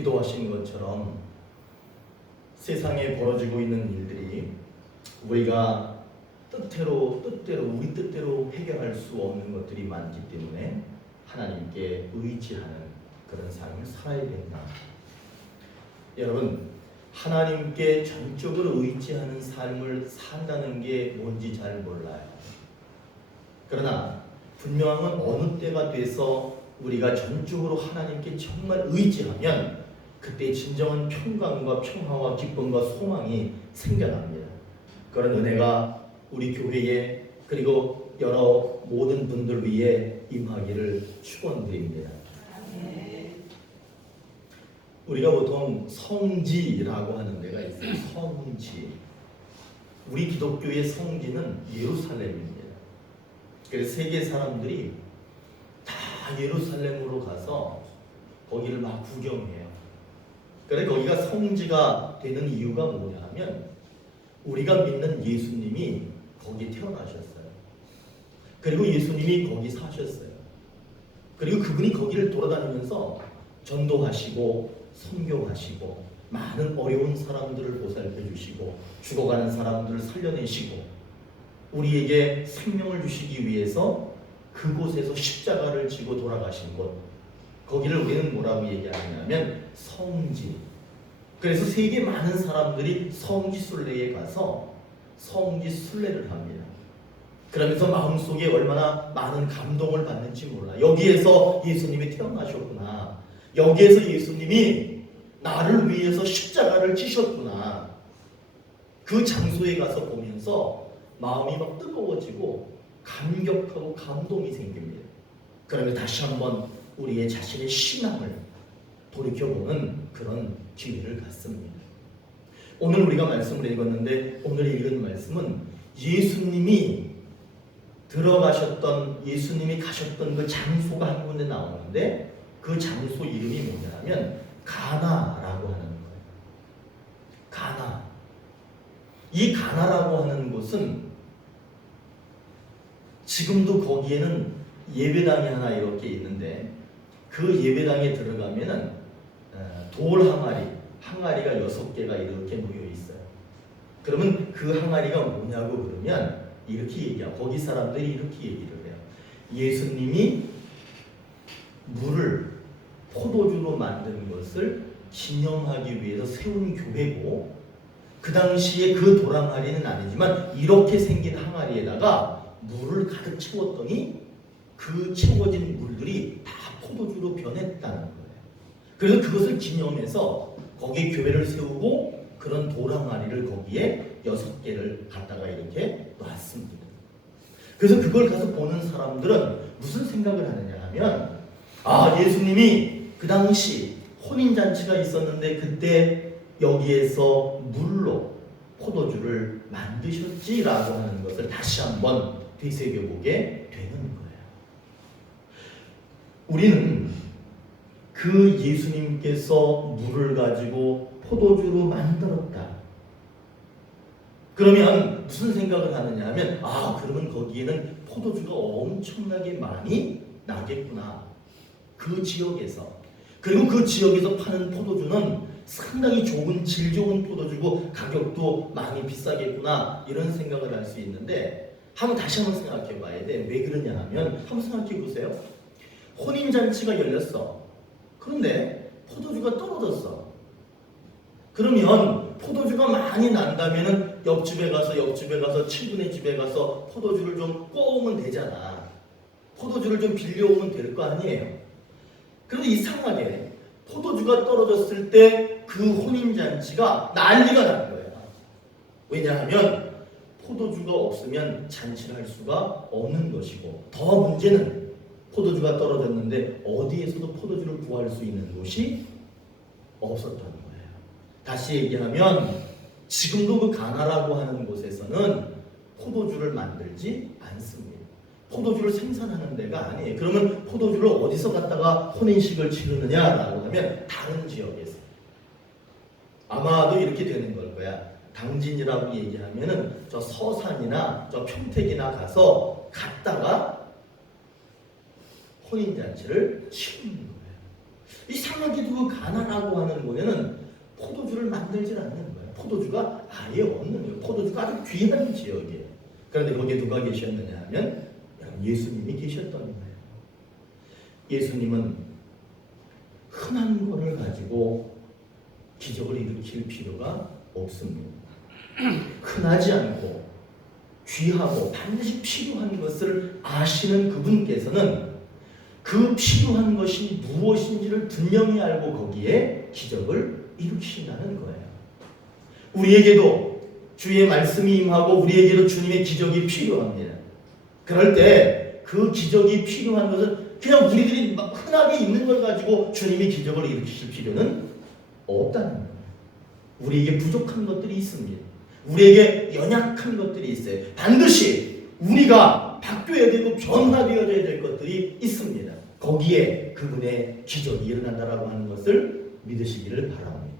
기도하신 것처럼 세상에 벌어지고 있는 일들이 우리가 우리 뜻대로 해결할 수 없는 것들이 많기 때문에 하나님께 의지하는 그런 삶을 살아야 된다. 여러분, 하나님께 전적으로 의지하는 삶을 산다는 게 뭔지 잘 몰라요. 그러나 분명한 건 어느 때가 돼서 우리가 전적으로 하나님께 정말 의지하면 그때 진정한 평강과 평화와 기쁨과 소망이 생겨납니다. 그런 은혜가 우리 교회에 그리고 여러 모든 분들 위해 임하기를 축원드립니다. 우리가 보통 성지라고 하는 데가 있어요. 성지. 우리 기독교의 성지는 예루살렘입니다. 그래서 세계 사람들이 다 예루살렘으로 가서 거기를 막 구경해요. 그래 거기가 성지가 되는 이유가 뭐냐 하면 우리가 믿는 예수님이 거기 태어나셨어요. 그리고 예수님이 거기 사셨어요. 그리고 그분이 거기를 돌아다니면서 전도하시고 선교하시고 많은 어려운 사람들을 보살펴 주시고 죽어가는 사람들을 살려내시고 우리에게 생명을 주시기 위해서 그곳에서 십자가를 지고 돌아가신 곳, 거기를 우리는 뭐라고 얘기하냐면 성지. 그래서 세계 많은 사람들이 성지 순례에 가서 성지 순례를 합니다. 그러면서 마음속에 얼마나 많은 감동을 받는지 몰라. 여기에서 예수님이 태어나셨구나. 여기에서 예수님이 나를 위해서 십자가를 지셨구나. 그 장소에 가서 보면서 마음이 막 뜨거워지고 감격하고 감동이 생깁니다. 그러면 다시 한번 우리의 자신의 신앙을 돌이켜보는 그런 기회를 갖습니다. 오늘 우리가 말씀을 읽었는데 오늘 읽은 말씀은 예수님이 예수님이 가셨던 그 장소가 한 군데 나오는데 그 장소 이름이 뭐냐면 가나라고 하는 거예요. 가나. 이 가나라고 하는 곳은 지금도 거기에는 예배당이 하나 이렇게 있는데 그 예배당에 들어가면은 돌 항아리가 6개가 이렇게 모여 있어요. 그러면 그 항아리가 뭐냐고 그러면 이렇게 얘기해요. 거기 사람들이 이렇게 얘기를 해요. 예수님이 물을 포도주로 만든 것을 기념하기 위해서 세운 교회고 그 당시에 그 돌 항아리는 아니지만 이렇게 생긴 항아리에다가 물을 가득 채웠더니 그 채워진 물들이 다 포도주로 변했다는 거예요. 그래서 그것을 기념해서 거기에 교회를 세우고 그런 돌 항아리를 거기에 6개를 갖다가 이렇게 놨습니다. 그래서 그걸 가서 보는 사람들은 무슨 생각을 하느냐 하면 예수님이 그 당시 혼인잔치가 있었는데 그때 여기에서 물로 포도주를 만드셨지라고 하는 것을 다시 한번 되새겨보게 되는 거예요. 우리는 그 예수님께서 물을 가지고 포도주로 만들었다. 그러면 무슨 생각을 하느냐 하면 그러면 거기에는 포도주가 엄청나게 많이 나겠구나. 그 지역에서. 그리고 그 지역에서 파는 포도주는 상당히 질 좋은 포도주고 가격도 많이 비싸겠구나. 이런 생각을 할 수 있는데 다시 한번 생각해 봐야 돼. 왜 그러냐 하면 한번 생각해 보세요. 혼인잔치가 열렸어. 그런데 포도주가 떨어졌어. 그러면 포도주가 많이 난다면은 옆집에 가서 친구네 집에 가서 포도주를 좀 꼬우면 되잖아. 포도주를 좀 빌려오면 될 거 아니에요. 그런데 이상하게 포도주가 떨어졌을 때 그 혼인잔치가 난리가 난 거야. 왜냐하면 포도주가 없으면 잔치를 할 수가 없는 것이고 더 문제는 포도주가 떨어졌는데 어디에서도 포도주를 구할 수 있는 곳이 없었다는 거예요. 다시 얘기하면 지금도 그 가나라고 하는 곳에서는 포도주를 만들지 않습니다. 포도주를 생산하는 데가 아니에요. 그러면 포도주를 어디서 갖다가 혼인식을 치르느냐라고 하면 다른 지역에서. 아마도 이렇게 되는 걸 거야. 당진이라고 얘기하면은 저 서산이나 저 평택이나 갔다가 혼인잔치를 치르는 거예요. 이상하게도 그 가나라고 하는 포도주를 만들질 않는 거예요. 포도주가 아예 없는 거예요. 포도주가 아주 귀한 지역이에요. 그런데 거기에 누가 계셨느냐 하면 예수님이 계셨던 거예요. 예수님은 흔한 것을 가지고 기적을 일으킬 필요가 없습니다. 흔하지 않고 귀하고 반드시 필요한 것을 아시는 그분께서는 그 필요한 것이 무엇인지를 분명히 알고 거기에 기적을 일으키신다는 거예요. 우리에게도 주의 말씀이 임하고 우리에게도 주님의 기적이 필요합니다. 그럴 때 그 기적이 필요한 것은 그냥 우리들이 흔하게 있는 걸 가지고 주님이 기적을 일으키실 필요는 없다는 거예요. 우리에게 부족한 것들이 있습니다. 우리에게 연약한 것들이 있어요. 반드시 우리가 바뀌어야 되고 변화되어야 될 것들이 있습니다. 거기에 그분의 기적이 일어난다라고 하는 것을 믿으시기를 바랍니다.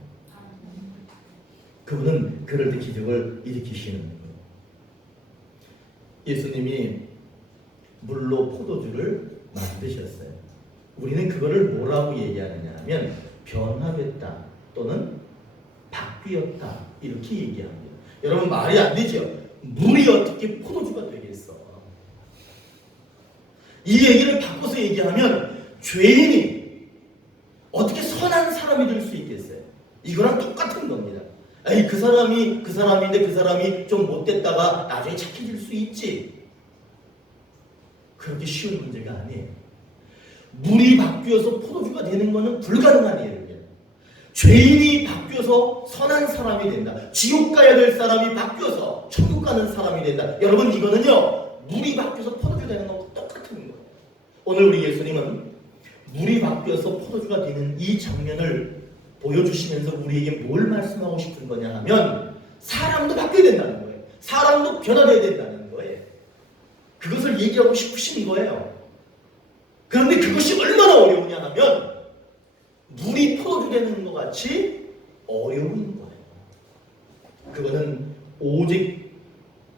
그분은 그럴 때 기적을 일으키시는 거예요. 예수님이 물로 포도주를 만드셨어요. 우리는 그거를 뭐라고 얘기하느냐 하면 변화됐다 또는 바뀌었다 이렇게 얘기합니다. 여러분 말이 안 되죠. 물이 어떻게 포도주가 되겠어? 이 얘기를 바꿔서 얘기하면 죄인이 어떻게 선한 사람이 될 수 있겠어요? 이거랑 똑같은 겁니다. 아니 그 사람인데 그 사람이 좀 못됐다가 나중에 착해질 수 있지. 그렇게 쉬운 문제가 아니에요. 물이 바뀌어서 포도주가 되는 것은 불가능한 일이에요. 죄인이 바뀌어서 선한 사람이 된다. 지옥 가야 될 사람이 바뀌어서 천국 가는 사람이 된다. 여러분 이거는요. 물이 바뀌어서 포도주 되는 것과 똑같은 거예요. 오늘 우리 예수님은 물이 바뀌어서 포도주가 되는 이 장면을 보여주시면서 우리에게 뭘 말씀하고 싶은 거냐 하면 사람도 바뀌어야 된다는 거예요. 사람도 변화되어야 된다는 거예요. 그것을 얘기하고 싶으신 거예요. 그런데 그것이 얼마나 어려우냐 하면 물이 포도주 되는 것 같이 어려운 거예요. 그거는 오직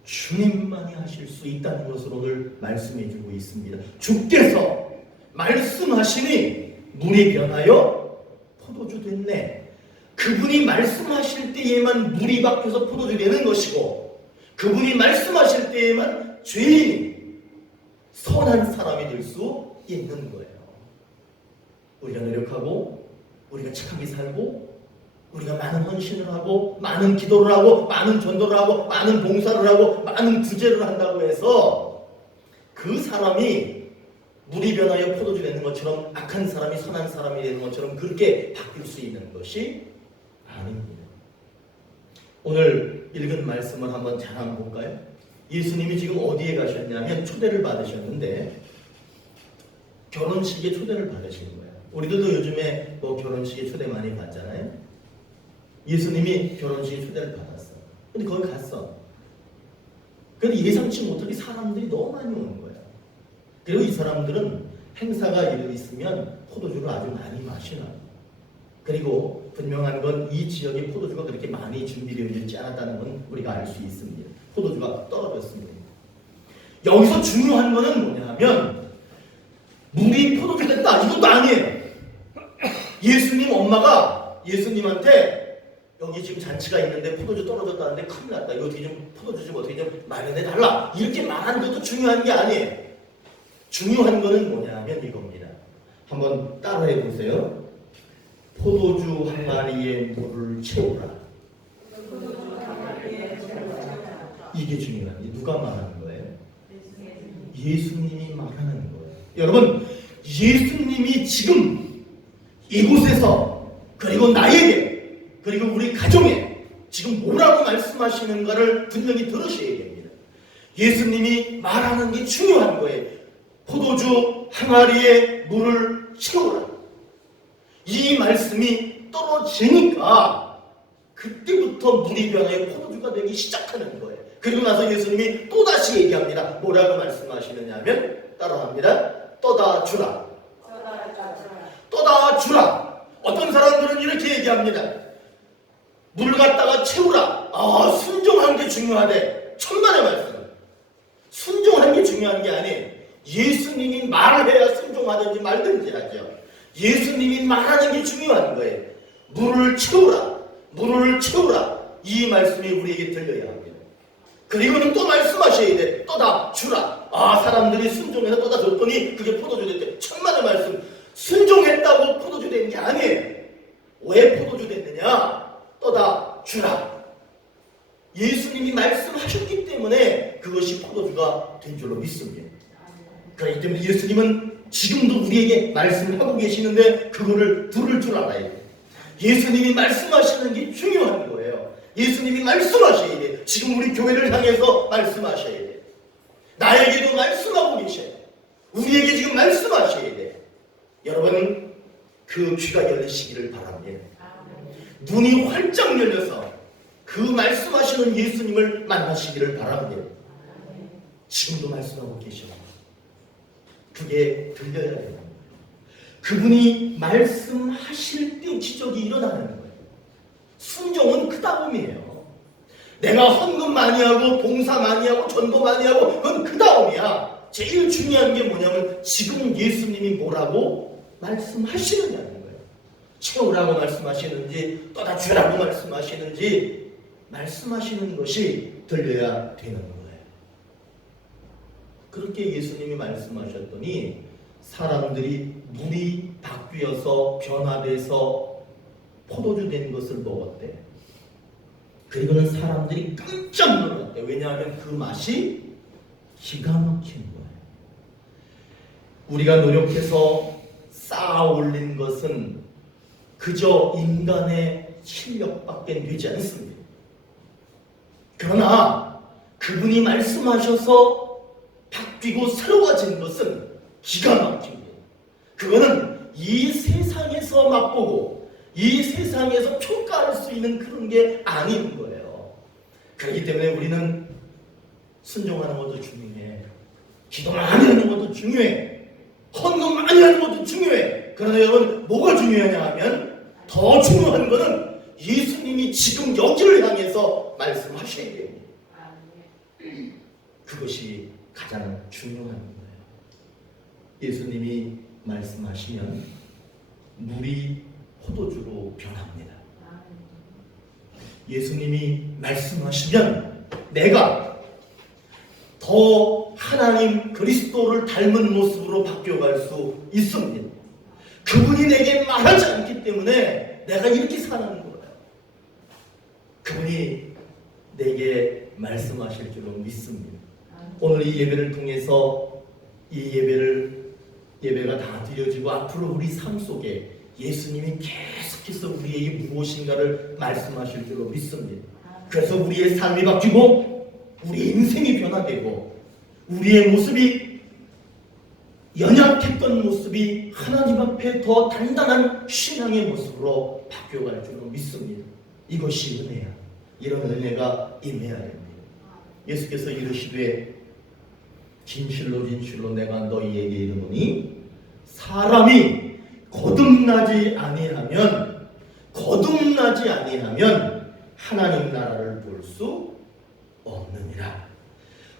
주님만이 하실 수 있다는 것을 오늘 말씀해 주고 있습니다. 주께서 말씀하시니 물이 변하여 포도주 됐네. 그분이 말씀하실 때에만 물이 바뀌어서 포도주 되는 것이고 그분이 말씀하실 때에만 죄인이 선한 사람이 될 수 있는 거예요. 우리가 노력하고 우리가 착하게 살고 우리가 많은 헌신을 하고 많은 기도를 하고 많은 전도를 하고 많은 봉사를 하고 많은 구제를 한다고 해서 그 사람이 물이 변하여 포도주 되는 것처럼 악한 사람이 선한 사람이 되는 것처럼 그렇게 바뀔 수 있는 것이 아닙니다. 오늘 읽은 말씀을 한번 잘 한번 볼까요? 예수님이 지금 어디에 가셨냐면 초대를 받으셨는데 결혼식에 초대를 받으시는 거예요. 우리들도 요즘에 뭐 결혼식에 초대 많이 받잖아요. 예수님이 결혼식에 초대를 받았어. 근데 거기 갔어. 근데 예상치 못하게 사람들이 너무 많이 오는 거예요. 그리고 이 사람들은 행사가 있으면 포도주를 아주 많이 마시나. 그리고 분명한 건 이 지역에 포도주가 그렇게 많이 준비되어 있지 않았다는 건 우리가 알 수 있습니다. 포도주가 떨어졌습니다. 여기서 중요한 거는 뭐냐 하면 물이 포도주 됐다 이것도 아니에요. 예수님 엄마가 예수님한테 여기 지금 잔치가 있는데 포도주 떨어졌다는데 큰일 났다. 이거 어떻게 좀 포도주 좀 어떻게 좀 마련해 달라. 이렇게 말한 것도 중요한 게 아니에요. 중요한 거는 뭐냐 하면 이겁니다. 한번 따라해 보세요. 포도주 항아리에 물을 채우라. 이게 중요한 게 누가 말하는 거예요? 예수님이 말하는 거예요. 여러분 예수님이 지금 이곳에서 그리고 나에게 그리고 우리 가정에 지금 뭐라고 말씀하시는가를 분명히 들으셔야 됩니다. 예수님이 말하는 게 중요한 거예요. 포도주 항아리에 물을 채우라. 이 말씀이 떨어지니까 그때부터 물이 변하여 포도주가 되기 시작하는 거예요. 그리고 나서 예수님이 또다시 얘기합니다. 뭐라고 말씀하시느냐 하면 따라합니다. 떠다 주라. 떠다 주라. 어떤 사람들은 이렇게 얘기합니다. 물 갖다가 채우라. 순종한 게 중요하대. 천만의 말씀. 순종한 게 중요한 게 아니에요. 예수님이 말을 해야 순종하든지 말든지 하죠. 예수님이 말하는 게 중요한 거예요. 물을 채우라. 물을 채우라. 이 말씀이 우리에게 들려야 합니다. 그리고는 또 말씀하셔야 돼. 떠다 주라. 사람들이 순종해서 떠다 줬더니 그게 포도주 됐대. 천만의 말씀. 순종했다고 포도주 된 게 아니에요. 왜 포도주 됐느냐? 떠다 주라. 예수님이 말씀하셨기 때문에 그것이 포도주가 된 줄로 믿습니다. 그렇기 때문에 예수님은 지금도 우리에게 말씀하고 계시는데 그거를 들을 줄 알아야 돼요. 예수님이 말씀하시는 게 중요한 거예요. 예수님이 말씀하셔야 돼요. 지금 우리 교회를 향해서 말씀하셔야 돼요. 나에게도 말씀하고 계셔요. 우리에게 지금 말씀하셔야 돼요. 여러분, 그 귀가 열리시기를 바랍니다. 눈이 활짝 열려서 그 말씀하시는 예수님을 만나시기를 바랍니다. 지금도 말씀하고 계셔요. 그게 들려야 돼요. 그분이 말씀하실 때 기적이 일어나는 거예요. 순종은 그 다음이에요. 내가 헌금 많이 하고 봉사 많이 하고 전도 많이 하고 그건 그 다음이야. 제일 중요한 게 뭐냐면 지금 예수님이 뭐라고 말씀하시느냐는 거예요. 채우라고 말씀하시는지 떠다 주라고 말씀하시는지 말씀하시는 것이 들려야 되는 거예요. 그렇게 예수님이 말씀하셨더니 사람들이 물이 바뀌어서 변화돼서 포도주 된 것을 먹었대. 그리고는 사람들이 깜짝 놀랐대. 왜냐하면 그 맛이 기가 막힌 거예요. 우리가 노력해서 쌓아 올린 것은 그저 인간의 실력밖에 되지 않습니다. 그러나 그분이 말씀하셔서 바뀌고 새로워진 것은 기가 막힙니다. 그거는 이 세상에서 맛보고 이 세상에서 평가할 수 있는 그런 게 아닌 거예요. 그렇기 때문에 우리는 순종하는 것도 중요해. 기도 많이 하는 것도 중요해. 헌금 많이 하는 것도 중요해. 그러나 여러분, 뭐가 중요하냐 하면 더 중요한 것은 예수님이 지금 여기를 향해서 말씀하셔야 돼요. 그것이 가장 중요한 거예요. 예수님이 말씀하시면 물이 포도주로 변합니다. 예수님이 말씀하시면 내가 더 하나님 그리스도를 닮은 모습으로 바뀌어갈 수 있습니다. 그분이 내게 말하지 않기 때문에 내가 이렇게 사는 거예요. 그분이 내게 말씀하실 줄로 믿습니다. 오늘 이 예배를 통해서 이 예배가 다 드려지고 앞으로 우리 삶 속에 예수님이 계속해서 우리에게 무엇인가를 말씀하실 줄로 믿습니다. 그래서 우리의 삶이 바뀌고 우리 인생이 변화되고 우리의 모습이 연약했던 모습이 하나님 앞에 더 단단한 신앙의 모습으로 바뀌어갈 줄로 믿습니다. 이것이 은혜야. 이런 은혜가 임해야 됩니다. 예수께서 이르시되 진실로 진실로 내가 너희에게 이르노니 사람이 거듭나지 아니하면 하나님 나라를 볼 수 없느니라.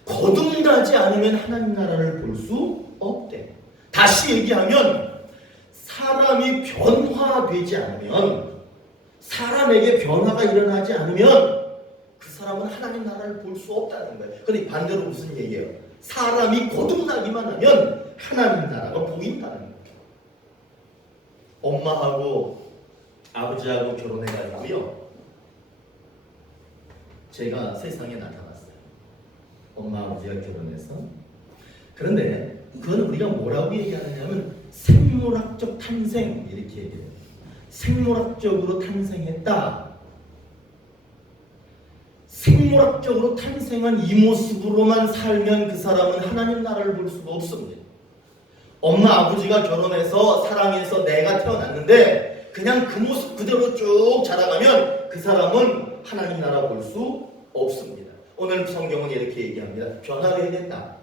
거듭나지 않으면 하나님 나라를 볼 수 없대. 다시 얘기하면 사람이 변화되지 않으면, 사람에게 변화가 일어나지 않으면 그 사람은 하나님 나라를 볼 수 없다는 거예요. 근데 반대로 무슨 얘기예요? 사람이 거듭나기만 하면 하나님 나라가 보인다는 거예요. 엄마하고 아버지하고 결혼해가지고요, 제가 세상에 나타났어요. 엄마 아버지가 결혼해서. 그런데 그건 우리가 뭐라고 얘기하느냐면 생물학적 탄생 이렇게 얘기해요. 생물학적으로 탄생했다. 생물학적으로 탄생한 이 모습으로만 살면 그 사람은 하나님 나라를 볼 수가 없습니다. 엄마 아버지가 결혼해서 사랑해서 내가 태어났는데 그냥 그 모습 그대로 쭉 자라가면 그 사람은 하나님 나라 볼 수 없습니다. 오늘 성경은 이렇게 얘기합니다. 변화해야 된다.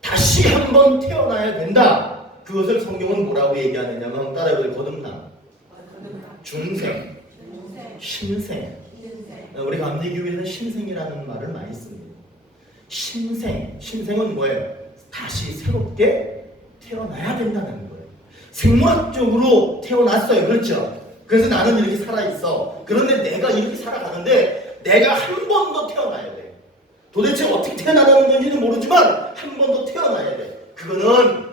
다시 한번 태어나야 된다. 그것을 성경은 뭐라고 얘기하느냐면 따라해보세요. 거듭남, 중생, 신생. 우리 감리교회에는 신생이라는 말을 많이 씁니다. 신생은 뭐예요? 다시 새롭게 태어나야 된다는 거예요. 생물학적으로 태어났어요. 그렇죠? 그래서 나는 이렇게 살아있어. 그런데 내가 이렇게 살아가는데 내가 한 번 더 태어나야 돼. 도대체 어떻게 태어나는 건지는 모르지만 한 번 더 태어나야 돼. 그거는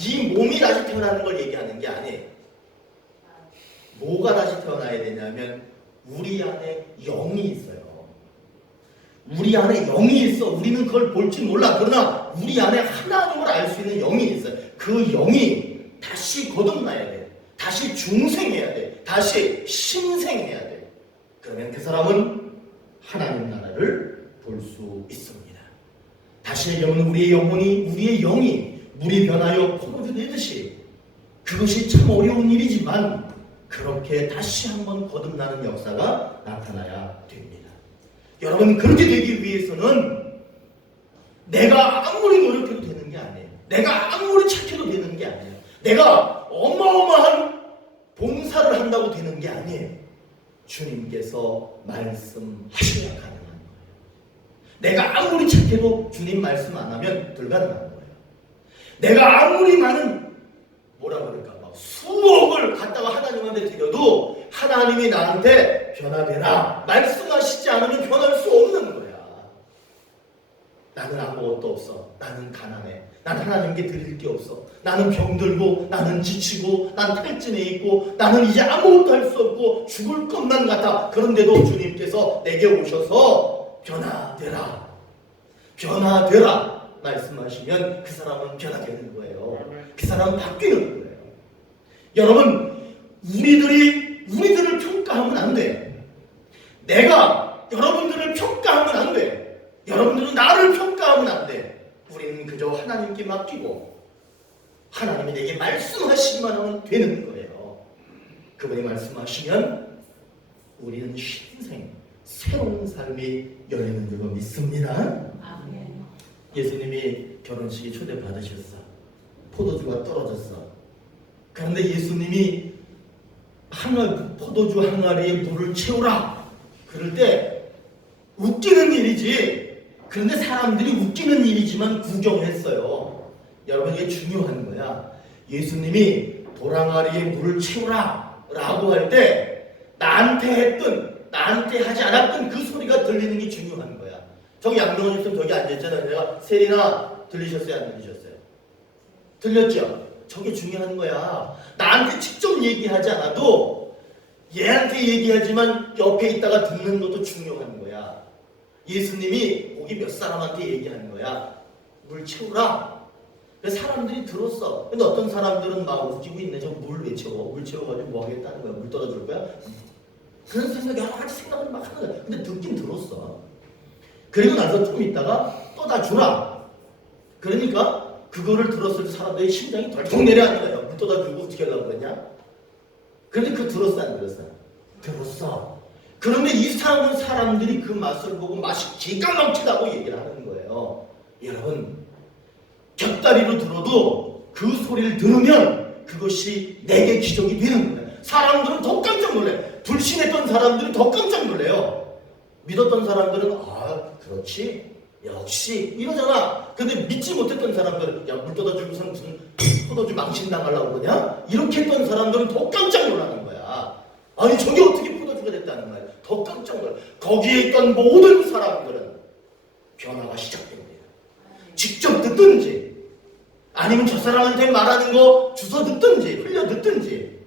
이 몸이 다시 태어나는 걸 얘기하는 게 아니에요. 뭐가 다시 태어나야 되냐면 우리 안에 영이 있어요. 우리 안에 영이 있어. 우리는 그걸 볼지 몰라. 그러나 우리 안에 하나님을 알 수 있는 영이 있어요. 그 영이 다시 거듭나야 돼. 다시 중생해야 돼. 다시 신생해야 돼. 그러면 그 사람은 하나님 나라를 볼 수 있습니다. 다시 얘기하면 우리의 영혼이, 우리의 영이 물이 변하여 포도주 되듯이 그것이 참 어려운 일이지만 그렇게 다시 한번 거듭나는 역사가 나타나야 됩니다. 여러분, 그렇게 되기 위해서는 내가 아무리 노력해도 되는 게 아니에요. 내가 아무리 착해도 되는 게 아니에요. 내가 어마어마한 봉사를 한다고 되는 게 아니에요. 주님께서 말씀하셔야 가능한 거예요. 내가 아무리 착해도 주님 말씀 안 하면 불가능한 거예요. 내가 아무리 많은 수억을 갖다가 하나님한테 드려도 하나님이 나한테 변화되라 말씀하시지 않으면 변할 수 없는 거야. 나는 아무것도 없어. 나는 가난해. 난 하나님께 드릴 게 없어. 나는 병들고 나는 지치고 난 탈진해 있고 나는 이제 아무것도 할 수 없고 죽을 것만 같아. 그런데도 주님께서 내게 오셔서 변화되라 변화되라 말씀하시면 그 사람은 변화되는 거예요. 그 사람은 바뀌는 거예요. 여러분, 우리들을 평가하면 안 돼. 내가 여러분들을 평가하면 안 돼. 여러분들은 나를 평가하면 안 돼. 우리는 그저 하나님께 맡기고 하나님이 내게 말씀하시기만 하면 되는 거예요. 그분이 말씀하시면 우리는 신생, 새로운 삶이 열리는 줄 믿습니다. 예수님이 결혼식에 초대받으셨어. 포도주가 떨어졌어. 그런데 예수님이 포도주 항아리에 물을 채우라 그럴 때 웃기는 일이지. 그런데 사람들이 웃기는 일이지만 구경했어요. 여러분, 이게 중요한 거야. 예수님이 돌항아리에 물을 채우라 라고 할 때 나한테 했던 나한테 하지 않았던 그 소리가 들리는 게 중요한 거야. 저기 양명원 있으면 저기 앉아있잖아요. 내가 세리나 들리셨어요? 안 들리셨어요? 들렸죠? 저게 중요한 거야. 나한테 직접 얘기하지 않아도 얘한테 얘기하지만 옆에 있다가 듣는 것도 중요한 거야. 예수님이 거기 몇 사람한테 얘기하는 거야. 물 채우라. 그래서 사람들이 들었어. 근데 어떤 사람들은 막 웃기고 있네. 저 물 왜 채워? 물 채워가지고 뭐 하겠다는 거야? 물 떠다 줄 거야? 그런 생각, 여러 가지 생각을 막 하는 거야. 근데 듣긴 들었어. 그리고 나서 좀 있다가 떠다 주라. 그러니까 그거를 들었을 때 사람들의 심장이 덜컥 내려앉는 거예요. 물 떠다 주고 어떻게 하려고 그러냐? 그런데 그거 들었어, 안 들었어? 들었어. 그런데 이상한 사람들이 그 맛을 보고 맛이 기가 막히다고 얘기를 하는 거예요. 여러분, 곁다리로 들어도 그 소리를 들으면 그것이 내게 기적이 되는 거예요. 사람들은 더 깜짝 놀래. 불신했던 사람들이 더 깜짝 놀래요. 믿었던 사람들은 그렇지, 역시 이러잖아. 근데 믿지 못했던 사람들은 야, 물 떠다주고서 무슨 포도주 망신당하려고 그러냐? 이렇게 했던 사람들은 더 깜짝 놀라는 거야. 아니, 저게 어떻게 포도주가 됐다는 거야. 더 깜짝 놀라. 거기에 있던 모든 사람들은 변화가 시작됩니다. 직접 듣든지 아니면 저 사람한테 말하는 거 주워 듣든지 흘려 듣든지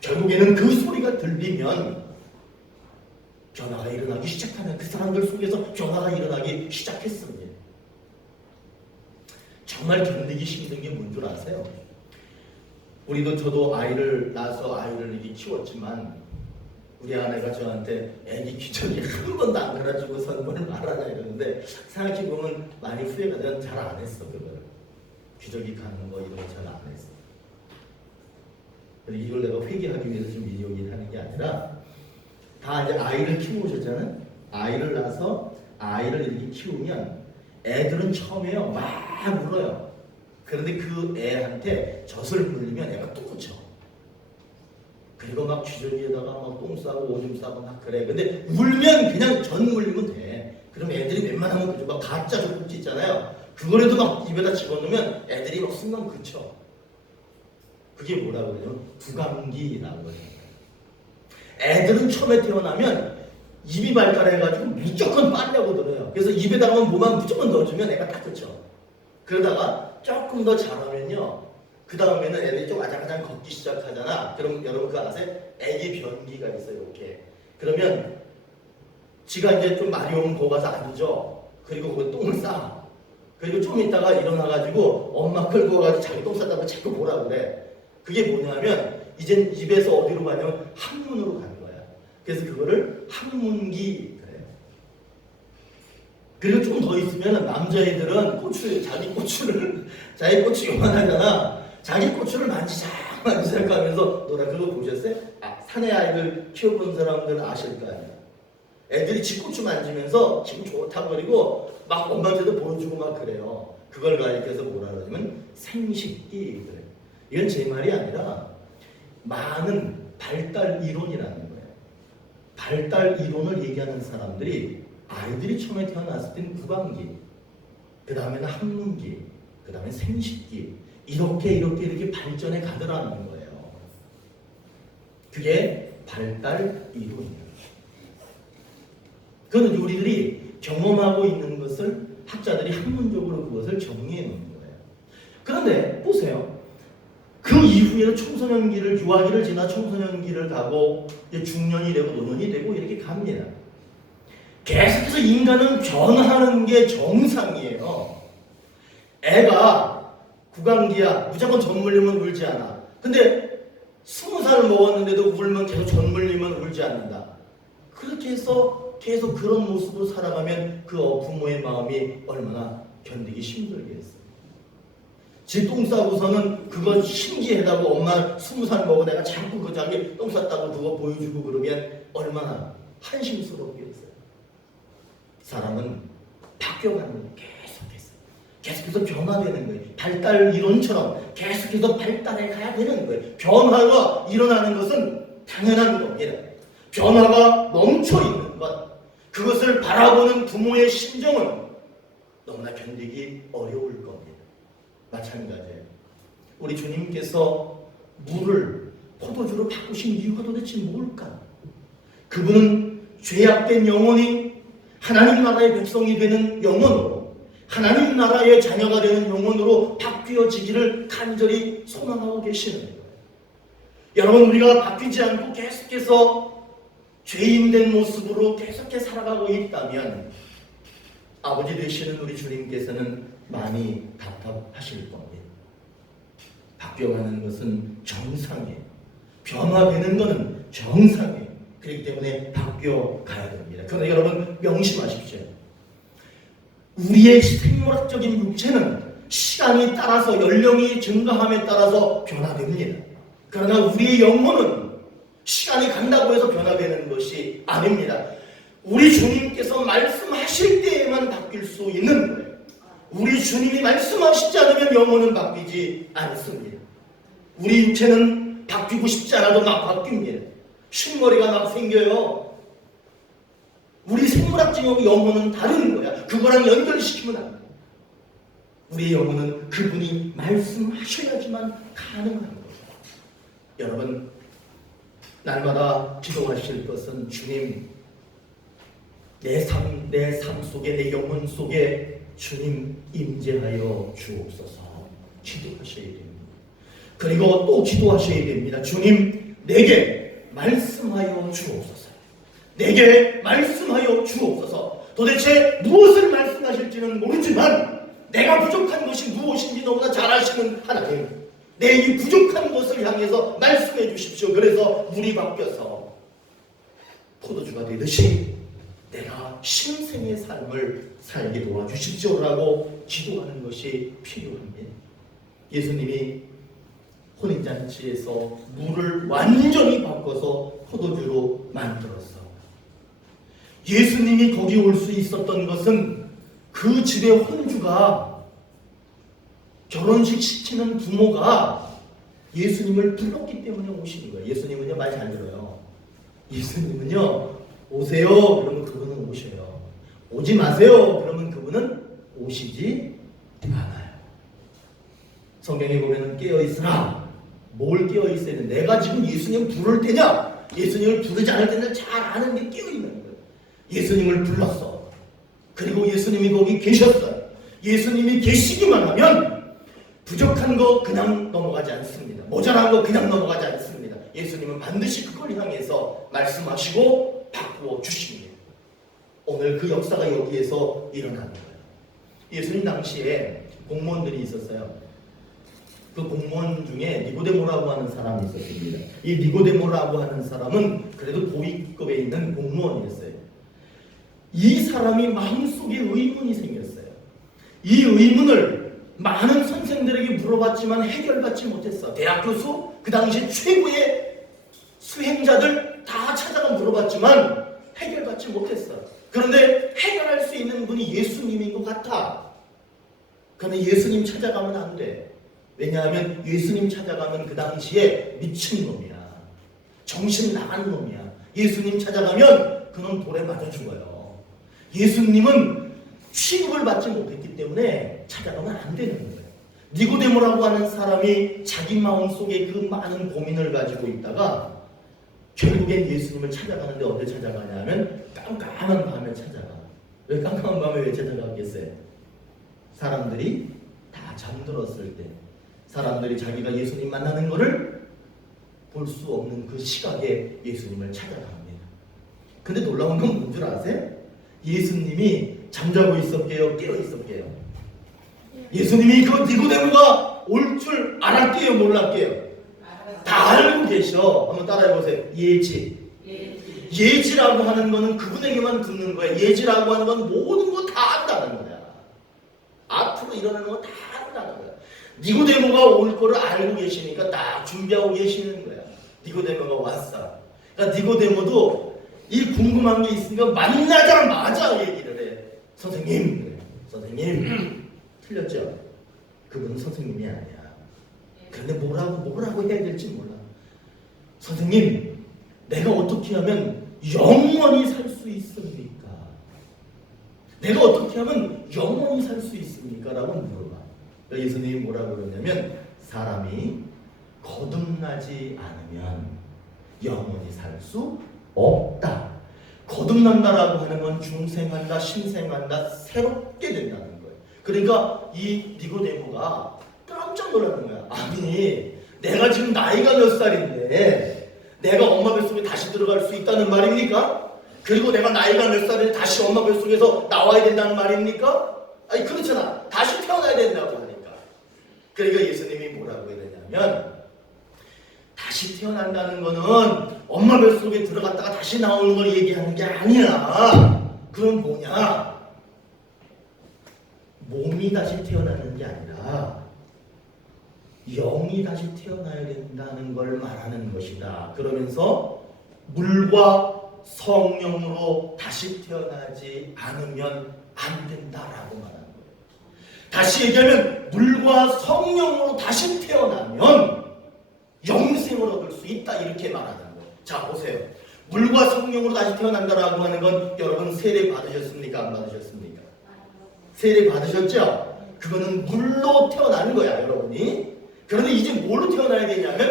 결국에는 그 소리가 들리면 변화가 일어나기 시작하는, 그 사람들 속에서 변화가 일어나기 시작했습니다. 정말 견디기 힘든 게 뭔 줄 아세요? 저도 아이를 낳아서 아이를 이렇게 키웠지만 우리 아내가 저한테 애기 기저귀 한 번도 안 갈아주고선 뭘 말하냐 이러는데 생각해보면 많이 후회가 돼서 잘 안 했어. 그걸 기저귀 가는 거 이런 거 잘 안 했어. 이걸 내가 회개하기 위해서 지금 이 얘기를 하는 게 아니라 다 이제 아이를 키우셨잖아요. 아이를 낳아서 아이를 이렇게 키우면 애들은 처음에요 막 울어요. 그런데 그 애한테 젖을 물리면 애가 또 그쳐. 그리고 막 기저귀에다가 막 똥 싸고 오줌 싸고 막 그래. 근데 울면 그냥 젖 물리면 돼. 그럼 애들이 웬만하면 그죠. 막 가짜 젖꼭지 있잖아요. 그거라도 막 입에다 집어넣으면 애들이 막 순간 그쳐. 그게 뭐라고 그러냐면 부감기라고 해요. 애들은 처음에 태어나면 입이 발달해가지고 무조건 빨려고 들어요. 그래서 입에다가 뭐만 무조건 넣어주면 애가 딱 그쳐. 그러다가 조금 더 자라면요, 그 다음에는 애들이 좀 아장아장 걷기 시작하잖아. 그럼 여러분 그 아세요? 애기 변기가 있어요. 이렇게. 그러면 지가 이제 좀 많이 오면 거기 가서 앉아. 그리고 거기 똥을 싸. 그리고 좀 있다가 일어나가지고 엄마 끌고 가가지고 자기 똥 쌌다고 자꾸 뭐라 그래. 그게 뭐냐면 이젠 입에서 어디로 가냐면 항문으로 가는 거야. 그래서 그거를 항문기 그래요. 그리고 좀 더 있으면 남자애들은 자기 고추 요만하잖아. 자기 고추를 만지작 하면서 노라. 그거 보셨어요? 사내 아이들 키워본 사람들은 아실 거 아니야. 애들이 지 고추 만지면서 기분 좋다고 그리고 막 엄마한테도 보여주고 막 그래요. 그걸 가리켜서 뭐라 그러냐면 생식기 그래. 이건 제 말이 아니라 많은 발달 이론이라는 거예요. 발달 이론을 얘기하는 사람들이 아이들이 처음에 태어났을 땐 구강기, 그 다음에는 항문기, 그 다음에 생식기 이렇게 발전해 가더라는 거예요. 그게 발달 이론이에요. 그건 우리들이 경험하고 있는 것을 학자들이 학문적으로 그것을 정리해 놓는 거예요. 그런데 보세요. 그 이후에는 청소년기를, 유아기를 지나 청소년기를 가고 중년이 되고 노년이 되고 이렇게 갑니다. 계속해서 인간은 변하는 게 정상이에요. 애가 구강기야, 무조건 전물리면 울지 않아. 근데 20살 먹었는데도 울면 계속 전물리면 울지 않는다. 그렇게 해서 계속 그런 모습으로 살아가면 그 부모의 마음이 얼마나 견디기 힘들겠어요. 지 똥 싸고서는 그거 신기하다고 엄마 20살 먹은 애가 자꾸 그 자기 똥 쌌다고 그거 보여주고 그러면 얼마나 한심스럽겠어요. 사람은 바뀌어가는 거예요. 계속해서 변화되는 거예요. 발달 이론처럼 계속해서 발달해 가야 되는 거예요. 변화가 일어나는 것은 당연한 겁니다. 변화가 넘쳐 있는 것, 그것을 바라보는 부모의 심정은 너무나 견디기 어려울 겁니다. 마찬가지예요. 우리 주님께서 물을 포도주로 바꾸신 이유가 도대체 뭘까? 그분은 죄악된 영혼이 하나님 나라의 백성이 되는 영혼으로, 하나님 나라의 자녀가 되는 영혼으로 바뀌어지기를 간절히 소망하고 계시는 거예요. 여러분, 우리가 바뀌지 않고 계속해서 죄인된 모습으로 계속해서 살아가고 있다면 아버지 되시는 우리 주님께서는 많이 답답하실 겁니다. 바뀌어가는 것은 정상이에요. 변화되는 것은 정상이에요. 그렇기 때문에 바뀌어가야 됩니다. 그런데 여러분 명심하십시오. 우리의 생물학적인 육체는 시간이 따라서 연령이 증가함에 따라서 변화됩니다. 그러나 우리의 영혼은 시간이 간다고 해서 변화되는 것이 아닙니다. 우리 주님께서 말씀하실 때에만 바뀔 수 있는 거예요. 우리 주님이 말씀하시지 않으면 영혼은 바뀌지 않습니다. 우리 육체는 바뀌고 싶지 않아도 막 바뀝니다. 흉머리가 막 생겨요. 우리 생물학적인 영혼은 다른 거야. 그거랑 연결시키면 안 돼. 우리의 영혼은 그분이 말씀하셔야지만 가능한 거예요. 여러분, 날마다 기도하실 것은 주님, 내 삶 속에, 내 영혼 속에 주님 임재하여 주옵소서 기도하셔야 됩니다. 그리고 또 기도하셔야 됩니다. 주님, 내게 말씀하여 주옵소서. 내게 말씀하여 주옵소서. 도대체 무엇을 말씀하실지는 모르지만 내가 부족한 것이 무엇인지 너무나 잘 아시는 하나님, 내 이 부족한 것을 향해서 말씀해 주십시오. 그래서 물이 바뀌어서 포도주가 되듯이 내가 신생의 삶을 살게 도와주십시오라고 기도하는 것이 필요합니다. 예수님이 혼인잔치에서 물을 완전히 바꿔서 포도주로 만들었어. 예수님이 거기 올 수 있었던 것은 그 집의 혼주가, 결혼식 시키는 부모가 예수님을 불렀기 때문에 오시는 거예요. 예수님은요, 말 잘 들어요. 예수님은요, 오세요 그러면 그분은 오셔요. 오지 마세요 그러면 그분은 오시지 않아요. 성경에 보면 깨어있으라. 뭘 깨어있어야 돼? 내가 지금 예수님 부를 때냐? 예수님을 부르지 않을 때는 잘 아는 게 깨어있는 거예요. 예수님을 불렀어. 그리고 예수님이 거기 계셨어요. 예수님이 계시기만 하면 부족한 거 그냥 넘어가지 않습니다. 모자란 거 그냥 넘어가지 않습니다. 예수님은 반드시 그걸 향해서 말씀하시고 바꾸어 주십니다. 오늘 그 역사가 여기에서 일어나는 거예요. 예수님 당시에 공무원들이 있었어요. 그 공무원 중에 니고데모라고 하는 사람이 있었습니다. 이 니고데모라고 하는 사람은 그래도 고위급에 있는 공무원이었어요. 이 사람이 마음속에 의문이 생겼어요. 이 의문을 많은 선생들에게 물어봤지만 해결받지 못했어. 대학 교수, 그 당시 최고의 수행자들 다 찾아가 물어봤지만 해결받지 못했어. 그런데 해결할 수 있는 분이 예수님인 것 같아. 그런데 예수님 찾아가면 안 돼. 왜냐하면 예수님 찾아가면 그 당시에 미친놈이야. 정신 나간 놈이야. 예수님 찾아가면 그놈 돌에 맞아 죽어요. 예수님은 취급을 받지 못했기 때문에 찾아가면 안 되는 거예요. 니고데모라고 하는 사람이 자기 마음속에 그 많은 고민을 가지고 있다가 결국엔 예수님을 찾아가는데 언제 찾아가냐면 깜깜한 밤에 찾아가. 왜 깜깜한 밤에 왜 찾아가겠어요? 사람들이 다 잠들었을 때, 사람들이 자기가 예수님 만나는 것을 볼 수 없는 그 시각에 예수님을 찾아갑니다. 근데 놀라운 건 뭔 줄 아세요? 예수님이 잠자고 있었게요? 깨어 있었게요? 예수님이 그 니고데모가 올 줄 알았게요? 몰랐게요? 다 알고 계셔. 한번 따라해보세요. 예지. 예지라고 하는 거는 그분에게만 듣는 거예요. 예지라고 하는 건 모든 거 다 안다는 거야. 앞으로 일어나는 거 다 안다는 거야. 니고데모가 올 거를 알고 계시니까 딱 준비하고 계시는 거야. 니고데모가 왔어. 그러니까 니고데모도 이 궁금한 게 있으니까 만나자마자 얘기를 해. 선생님, 틀렸죠? 그분은 선생님이 아니야. 그런데 뭐라고 해야 될지 몰라. 선생님, 내가 어떻게 하면 영원히 살 수 있습니까? 내가 어떻게 하면 영원히 살 수 있습니까? 라고 물어봐. 예수님이 뭐라고 그러냐면 사람이 거듭나지 않으면 영원히 살 수 없다. 거듭난다라고 하는 건 중생한다, 신생한다, 새롭게 된다는 거예요. 그러니까 이 니고데모가 깜짝 놀라는 거야. 아니, 내가 지금 나이가 몇 살인데 내가 엄마 뱃속에 다시 들어갈 수 있다는 말입니까? 그리고 내가 나이가 몇 살인데 다시 엄마 뱃속에서 나와야 된다는 말입니까? 아니 그렇잖아. 다시 태어나야 된다고 하니까. 그러니까 예수님이 뭐라고 해야 되냐면 다시 태어난다는 거는 엄마 뱃속에 들어갔다가 다시 나오는 걸 얘기하는 게 아니야. 그럼 뭐냐? 몸이 다시 태어나는 게 아니라 영이 다시 태어나야 된다는 걸 말하는 것이다. 그러면서 물과 성령으로 다시 태어나지 않으면 안 된다라고 말하는 거예요. 다시 얘기하면 물과 성령으로 다시 태어나면 영생을 얻을 수 있다 이렇게 말하는 거예요. 자 보세요. 물과 성령으로 다시 태어난다라고 하는 건 여러분 세례 받으셨습니까? 안 받으셨습니까? 세례 받으셨죠? 그거는 물로 태어나는 거야 여러분이. 그런데 이제 뭘로 태어나야 되냐면